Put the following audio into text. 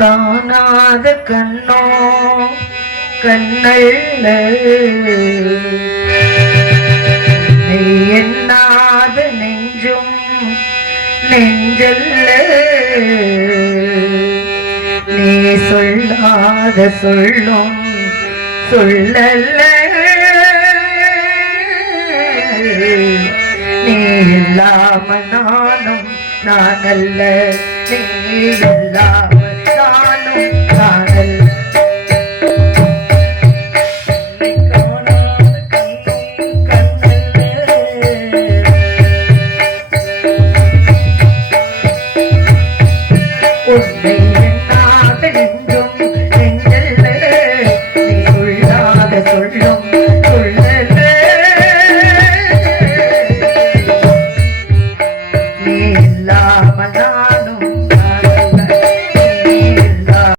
காணாத கண்ணோ கண்ணல்ல. நீ எண்ணாத நெஞ்சும் நெஞ்சல்ல. நீ சொல்லாத சொல்லும் சொல்லல்ல. நீ இல்லாம நானும் நான் அல்ல நீ இல்லாம உன்னை என்னாதென்றும் நெஞ்சல்லே நீ சொல்லும் உள்ளலே நீ இல்லாமல்